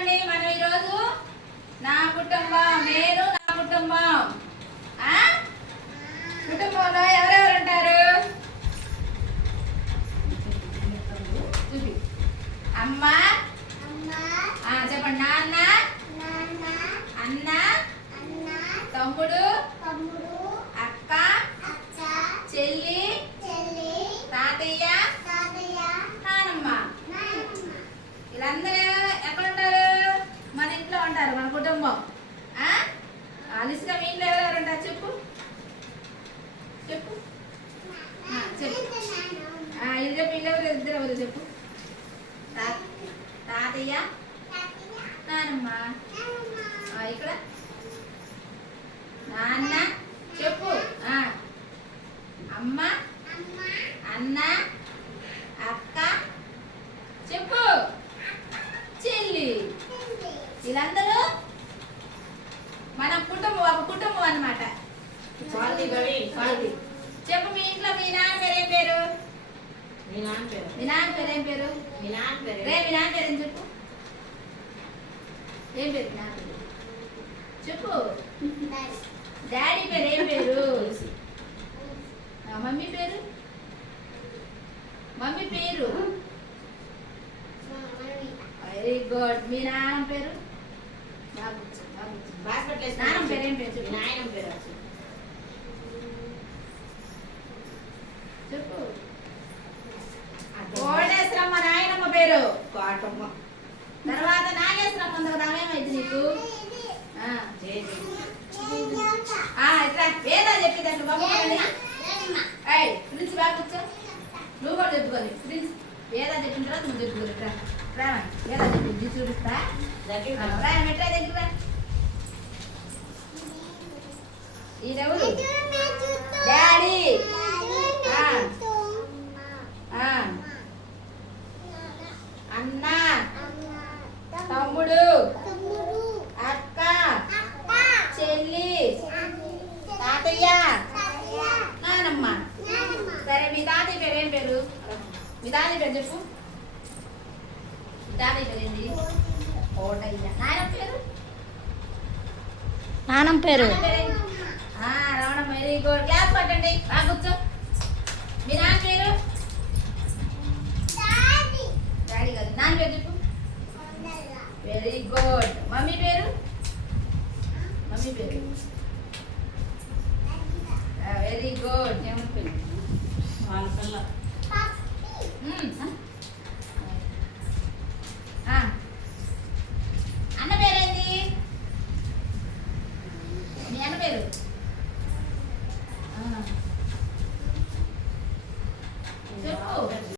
అండి మనం ఈరోజు నా కుటుంబం నేను నా కుటుంబం. కుటుంబంలో ఎవరెవరు ఉంటారు? అమ్మ? చెప్పండి నాన్న? అన్న? తమ్ముడు? అక్క? చెల్లి? తాతయ్య? నానమ్మ? వీళ్ళందరూ కుటుంబం ఆ? అలిసిగా మీ ఇంట్లో ఎవరెవరు ఉంటారు చెప్పు. చెప్పు. చెప్పు. ఇది చెప్పు ఇల్లు ఎవరు ఇద్దరు ఎవరు చెప్పు. తాతయ్య. నానమ్మ. ఇక్కడ నాన్న చెప్పు ఆ, అమ్మ అన్న అక్క చెప్పు చెల్లి వీళ్ళందరూ మన కుటుంబం ఒక కుటుంబం స్వాతి చెప్పు మీ ఇంట్లో మీ నాన్న పేరు ఏం పేరు? మీ నాన్న పేరు ఏం పేరు? మీ నాన్న పేరు రే మీ నాన్న పేరు ఏం చెప్పు? ఏం పేరు పేరు చెప్పు. డాడీ పేరు ఏం పేరు? మమ్మీ పేరు? మమ్మీ పేరు? వెరీ గుడ్ మీ నాన్న పేరు? బాగా నాన్న పేరు ఏం పేరు చెప్పు. నాయన పేరు. చెప్పు. కోటేశ్వరమ్మ నాయనమ్మ పేరు. కోటమ్మ. తర్వాత నాగేశ్వరమ్మ ఉంది కదా ఆమెమైంది నీకు? ఆ, జేజే ఆ, ఇట్లా వేదా చెప్పి ఏయ్ ప్రిన్స్ బాగా కూర్చో. నువ్వు కూడా చెప్పుకోవాలి ప్రిన్స్ వేదా చెప్పిన తర్వాత నువ్వు చెప్పుకోవాలి రా వేదా చెప్పింది. చూపిస్తా. దగ్గర ఆ, రా. మెట్రా దగ్గర రా ఈయనెవరు డాడీ. ఆ, అన్న. తమ్ముడు. అక్క. చెల్లి. తాతయ్య. నానమ్మ. సరే మీ తాతయ్య పేరు ఏం పేరు? మీ తాతయ్య పేరు చెప్పు. తాతయ్య పేరు ఏంటి కోటయ్య. నాయన పేరు? నానం పేరు నాన్న పేరు ఏంటి? ఆ, రమణ వెరీ గుడ్ క్లాస్ పట్టండి. బాగా కూర్చో. మీ నాన్న పేరు? డాడీ. గారు నాన్న పేరు చెప్పు. వెరీ గుడ్ మమ్మీ పేరు? మమ్మీ పేరు? వెరీ గుడ్ వాళ్ళ పిల్ల.